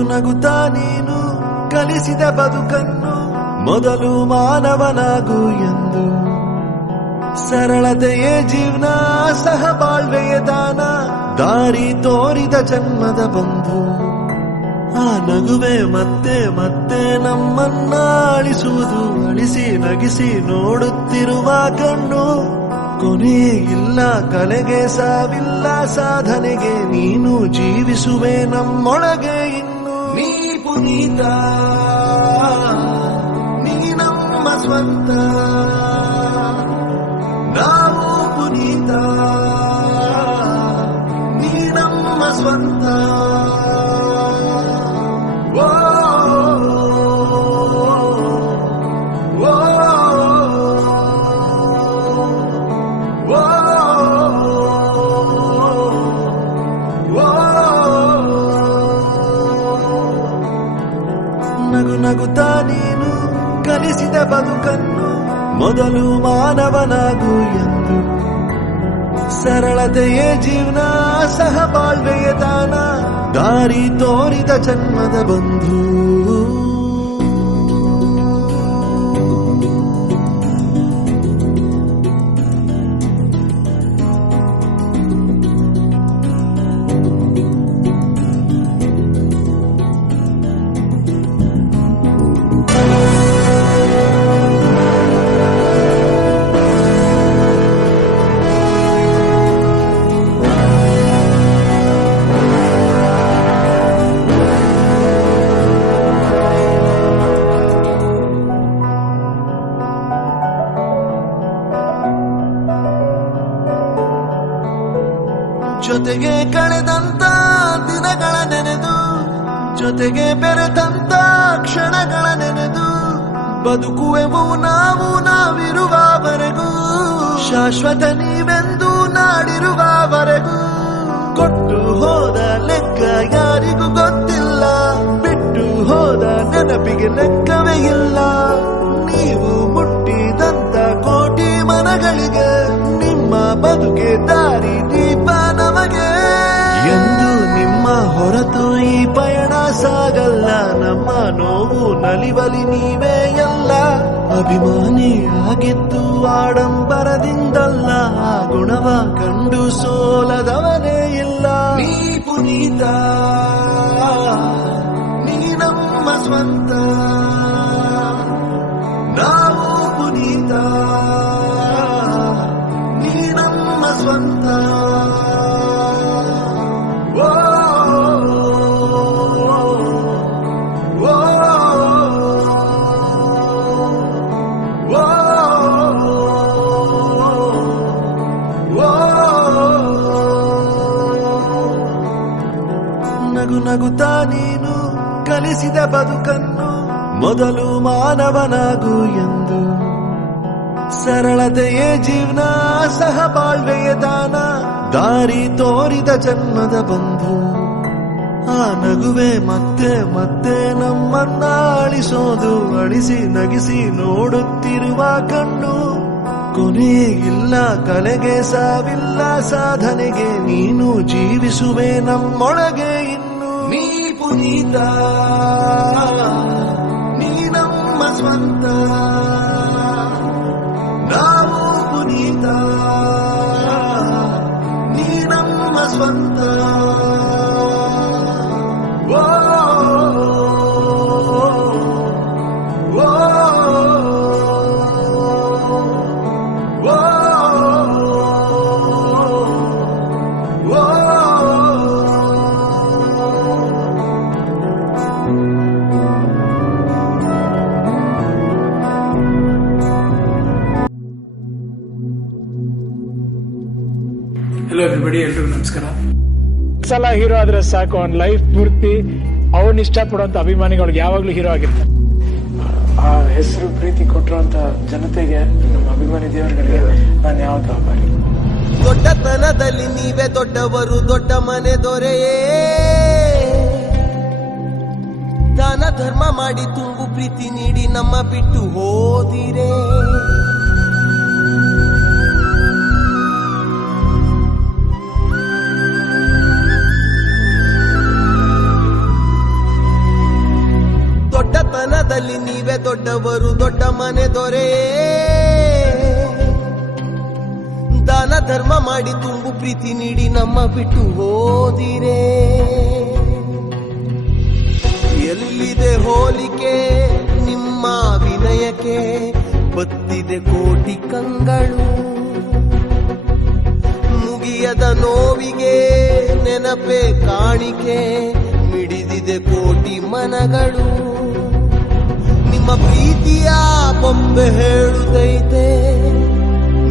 ನಗು ನಗುತ್ತಾ ನೀನು ಕಲಿಸಿದ ಬದುಕನ್ನು ಮೊದಲು ಮಾನವನಾಗು ಎಂದು. ಸರಳತೆಯೇ ಜೀವನ, ಸಹಬಾಳ್ವೆಯ ದಾನ, ದಾರಿ ತೋರಿದ ಜನ್ಮದ ಬಂಧು. ಆ ನಗುವೆ ಮತ್ತೆ ಮತ್ತೆ ನಮ್ಮನ್ನ ಅಳಿಸುವುದು, ಅಳಿಸಿ ನಗಿಸಿ ನೋಡುತ್ತಿರುವ ಕಣ್ಣು. ಕೊನೆಯೇ ಇಲ್ಲ ಕಲೆಗೆ, ಸಾವಿಲ್ಲ ಸಾಧನೆಗೆ, ನೀನು ಜೀವಿಸುವೆ ನಮ್ಮೊಳಗೆ ಇನ್ನು. ನೀ ಪುನೀತ, ನೀ ನಮ್ಮ ಸ್ವಂತ, ನಾವು ಪುನೀತ, ನೀ ನಮ್ಮ ಸ್ವಂತ. ನಗು ನಗುತ್ತಾ ನೀನು ಕಲಿಸಿದ ಬದುಕನ್ನು ಮೊದಲು ಮಾನವನಾಗು ಎಂದು. ಸರಳತೆಯೇ ಜೀವನ, ಸಹಬಾಳ್ವೆಯ ದಾನ, ದಾರಿ ತೋರಿದ ಜನ್ಮದ ಬಂಧು. ಜೊತೆಗೆ ಕಳೆದಂತ ದಿನಗಳ ನೆನೆದು, ಜೊತೆಗೆ ಬೆರೆತಂತ ಕ್ಷಣಗಳ ನೆನೆದು, ಬದುಕುವೆವು ನಾವು ನಾವಿರುವವರೆಗೂ, ಶಾಶ್ವತ ನೀವೆಂದು ನಾಡಿರುವವರೆಗೂ. ಕೊಟ್ಟು ಹೋದ ಲೆಕ್ಕ ಯಾರಿಗೂ ಗೊತ್ತಿಲ್ಲ, ಬಿಟ್ಟು ಹೋದ ನೆನಪಿಗೆ ಲೆಕ್ಕವೇ ಇಲ್ಲ. ನೀವು ಮುಟ್ಟಿದಂತ ಕೋಟಿ ಮನಗಳಿಗೆ ನಿಮ್ಮ ಬದುಕೆ ದಾರಿ ದೀಪ ನಮಗೆ ಎಂದು. ನಿಮ್ಮ ಹೊರತು ಈ ಪಯಣ ಸಾಗಲ್ಲ, ನಮ್ಮ ನೋವು ನಲಿವಲಿ ನೀವೇ ಎಲ್ಲ. ಅಭಿಮಾನಿ ಆಗಿದ್ದು ಆಡಂಬರದಿಂದಲ್ಲ, ಆ ಗುಣವ ಕಂಡು ಸೋಲದವನೇ ಇಲ್ಲ. ನೀ ಪುನೀತ, ನೀ ನಮ್ಮ ಸ್ವಂತ, ನಾವು ಪುನೀತ, ನೀ ನಮ್ಮ ಸ್ವಂತ. ನಗು ನಗುತ್ತಾ ನೀನು ಕಲಿಸಿದ ಬದುಕನ್ನು ಮೊದಲು ಮಾನವನಾಗು ಎಂದು. ಸರಳತೆಯೇ ಜೀವನ, ಸಹಬಾಳ್ವೆಯ ದಾನ, ದಾರಿ ತೋರಿದ ಜನ್ಮದ ಬಂಧು. ಆ ನಗುವೆ ಮತ್ತೆ ಮತ್ತೆ ನಮ್ಮನ್ನ ಅಳಿಸೋದು, ಅಳಿಸಿ ನಗಿಸಿ ನೋಡುತ್ತಿರುವ ಕಣ್ಣು. ಕೊನೆಯೇ ಇಲ್ಲ ಕಲೆಗೆ, ಸಾವಿಲ್ಲ ಸಾಧನೆಗೆ, ನೀನು ಜೀವಿಸುವೆ ನಮ್ಮೊಳಗೆ ಇನ್ನು. ನೀ ಪುನೀತ, ನೀ ನಮ್ಮ ಸ್ವಂತ, ನಾವು ಪುನೀತ, ನೀ ನಮ್ಮ ಸ್ವಂತ. ಹಲೋ ಎವ್ರಿಬಡಿ, ಎಲ್ರಿಗೂ ನಮಸ್ಕಾರ. ಸಲ ಹೀರೋ ಆದ್ರೆ ಸಾಕು, ಅವ್ನ ಲೈಫ್ ಪೂರ್ತಿ ಅವನ್ ಇಷ್ಟಪಡುವಂತ ಅಭಿಮಾನಿಗಳಿಗೆ ಯಾವಾಗ್ಲೂ ಹೀರೋ ಆಗಿರ್ತಾನೆ. ಆ ಹೆಸರು ಪ್ರೀತಿ ಕೊಟ್ಟಿರುವಂತ ಜನತೆಗೆ, ನಮ್ಮ ಅಭಿಮಾನಿ ದೇವರುಗಳಿಗೆ ನಾನು ಯಾವತ್ತೂ ಆಭಾರಿ. ದೊಡ್ಡತನದಲ್ಲಿ ನೀವೇ ದೊಡ್ಡವರು, ದೊಡ್ಡ ಮನೆ ದೊರೆಯೇ. ದಾನ ಧರ್ಮ ಮಾಡಿ ತುಂಬು ಪ್ರೀತಿ ನೀಡಿ ನಮ್ಮ ಬಿಟ್ಟು ಹೋದಿರೇ. ದೊಡ್ಡತನದಲ್ಲಿ ನೀವೇ ದೊಡ್ಡವರು, ದೊಡ್ಡ ಮನೆ ದೊರೆ. ದಾನ ಧರ್ಮ ಮಾಡಿ ತುಂಬು ಪ್ರೀತಿ ನೀಡಿ ನಮ್ಮ ಬಿಟ್ಟು ಹೋದಿರೇ. ಎಲ್ಲಿದೆ ಹೋಲಿಕೆ ನಿಮ್ಮ ವಿನಯಕ್ಕೆ, ಬತ್ತಿದೆ ಕೋಟಿ ಕಂಗಳು. ಮುಗಿಯದ ನೋವಿಗೆ ನೆನಪೆ ಕಾಣಿಕೆ, ಮಿಡಿದಿದೆ ಕೋಟಿ ಮನಗಳು. ನಿಮ್ಮ ಪ್ರೀತಿಯ ಬೊಂಬೆ ಹೇಳುತ್ತೈತೆ,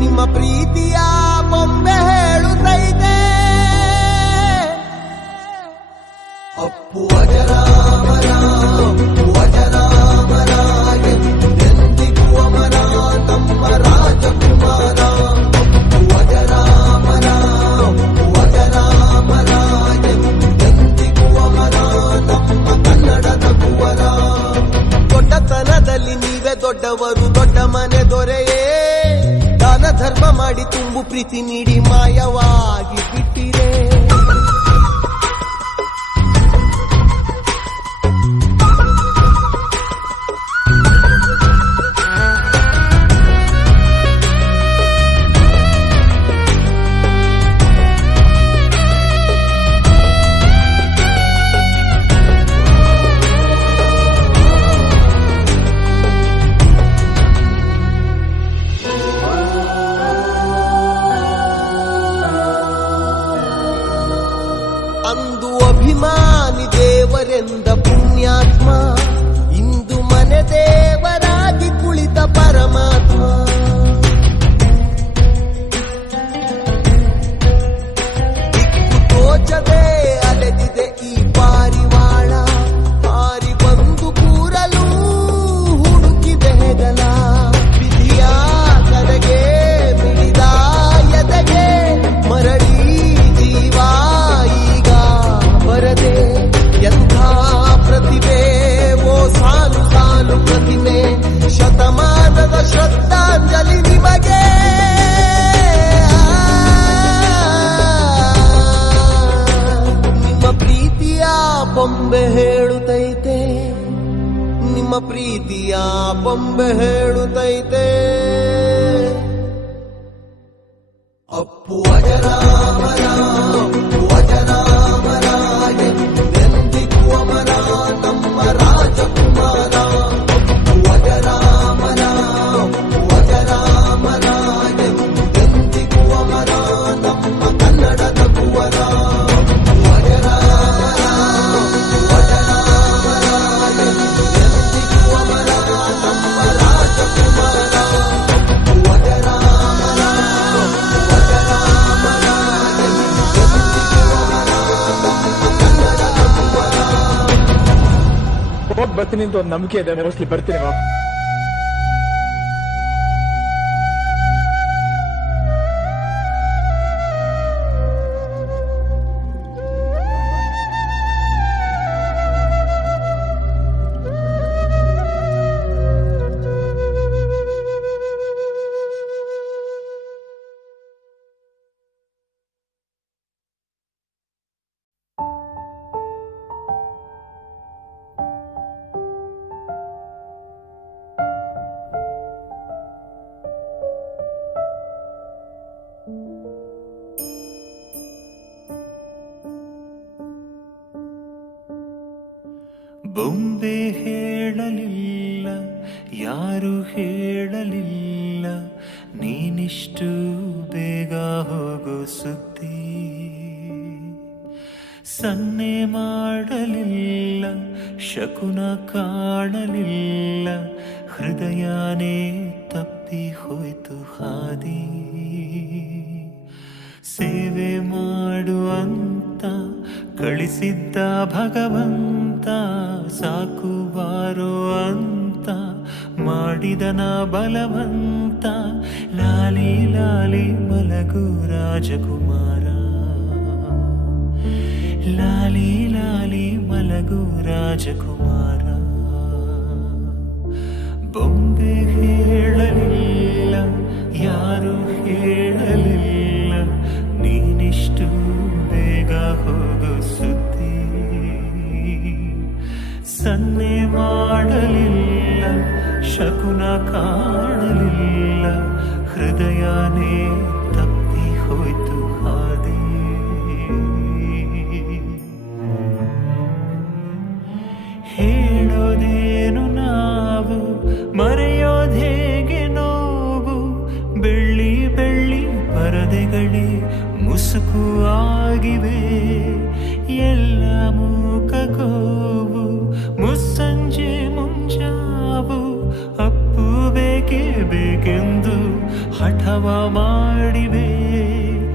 ನಿಮ್ಮ ಪ್ರೀತಿಯ ಬೊಂಬೆ ಹೇಳುತ್ತೈತೆ. ಅಪ್ಪು ಅಜರಾಮರ, ಅಪ್ಪು ಅಜರಾಮರ, ಎಂದಿಗೂ ಅಮರ ನಮ್ಮ ರಾಜಕುಮಾರ. ಅಪ್ಪು ಅಜರಾಮರ, ಅಪ್ಪು ಅಜರಾಮರ, ಎಂದಿಗೂ ಅಮರ ನಮ್ಮ ಕನ್ನಡದ ಕುವರ. ದೊಡ್ಡತನದಲ್ಲಿ ನೀವೇ ದೊಡ್ಡವರು, ದೊಡ್ಡ ಮನೆ ದೊರೆಯೇ. ದಾನ ಧರ್ಮ ಮಾಡಿ ತುಂಬು ಪ್ರೀತಿ ನೀಡಿ ಮಾಯವಾಗಿ ಬಿಟ್ಟಿರೆ. ಅಂದು ಅಭಿಮಾನಿ ದೇವರೆಂದ ಪುಣ್ಯಾತ್ಮ, ಇಂದು ಮನೆ ದೇವರಾಗಿ ಕುಳಿತ ಪರಮಾತ್ಮ. ದಿಕ್ಕು ತೋಚದೆ ಅಲೆದಿದೆ ಈ ಪಾರಿವಾಳ, ಹಾರಿ ಬಂದು ಕೂರಲು ಹುಡುಕಿದೆ ಹೆಗಲ. ವಿಧಿಯ ಕರೆಗೆ ಮಿಡಿದ ಎದೆಗೆ ಮರಳಿ ಜೀವ ಬರದೆ. ಎಂಥ ಪ್ರತಿಭೆ ಓ ಸಾಲು ಸಾಲು ಪ್ರತಿಮೆ, ಶತಮಾನದ ಶ್ರದ್ಧಾಂಜಲಿ ನಿಮಗೆ. ನಿಮ್ಮ ಪ್ರೀತಿಯ ಬೊಂಬೆ ಹೇಳುತ್ತೈತೆ, ನಿಮ್ಮ ಪ್ರೀತಿಯ ಬೊಂಬೆ ಹೇಳುತ್ತೈತೆ. ಅಪ್ಪು ಅಜರಾಮರ, ಅಪ್ಪು ಅಜರಾಮರ, ಎಂದಿಗೂ ಅಮರ ನಮ್ಮ ರಾಜಕುಮಾರ. ಅಪ್ಪು ಅಜರಾಮರ, ಅಪ್ಪು ಅಜರಾಮರ, ಎಂದಿಗೂ ಅಮರ ನಮ್ಮ ಕನ್ನಡದ ಕುವರ. ಅಪ್ಪು ಅಜರಾಮರ, ಅಪ್ಪು ಅಜರಾಮರ, ಎಂದಿಗೂ ಅಮರ ನಮ್ಮ ರಾಜಕುಮಾರ. ಅಪ್ಪು ಅಜರಾಮರ, ಹೋಗ್ ಬರ್ತೀನಿ ಅಂತ ಒಂದು ನಂಬಿಕೆ ಇದೆ, ಮೋಸ್ಟ್ಲಿ ಬರ್ತೀನಿ. ಬೊಂಬೆ ಹೇಳಲಿಲ್ಲ, ಯಾರು ಹೇಳಲಿಲ್ಲ, ನೀನಿಷ್ಟು ಬೇಗ ಹೋಗೋ ಸುದ್ದಿ. ಸನ್ನೆ ಮಾಡಲಿಲ್ಲ, ಶಕುನ ಕಾಣಲಿಲ್ಲ, ಹೃದಯನೇ ತಪ್ಪಿ ಹೋಯ್ತು ಹಾದಿ. ಸೇವೆ ಮಾಡುವಂತ ಕಳಿಸಿದ್ದ ಭಗವಂತ, ಸಾಕು ಬಾರೋ ಅಂತ ಮಾಡಿದನ ಬಲವಂತ. ಲಾಲಿ ಲಾಲಿ ಮಲಗು ರಾಜಕುಮಾರ, ಲಾಲಿ ಲಾಲಿ ಮಲಗು ರಾಜಕುಮಾರ. ಬೊಂಬೆ ಹೇಳಲಿಲ್ಲ, ಯಾರು ಹೇಳಲಿಲ್ಲ, ನೀನಿಷ್ಟು ಬೇಗ ಹೋಗೋ ಸುದ್ದಿ. ಸನ್ನೆ ಮಾಡಲಿ ಶಕುನ ಕಾಣಲಿಲ್ಲ, ಹೃದಯನೇ ತಪ್ಪಿ ಹೋಯ್ತು ಹಾದಿ. ಹೇಳೋದೇನು ನಾವು, ಮರೆಯೋದೇಗೆ ನೋವು, ಬೆಳ್ಳಿ ಬೆಳ್ಳಿ ಪರದೆಗಳೇ ಮುಸುಕು ಆಗಿವೆ, ಎಲ್ಲ ಮೂಕಗೋವು, ಮುಸ್ಸಂಜೆ ಮುಂಜಾವು, ಅಪ್ಪು ಬೇಕೇ ಬೇಕೆಂದು ಹಠವ ಮಾಡಿವೆ.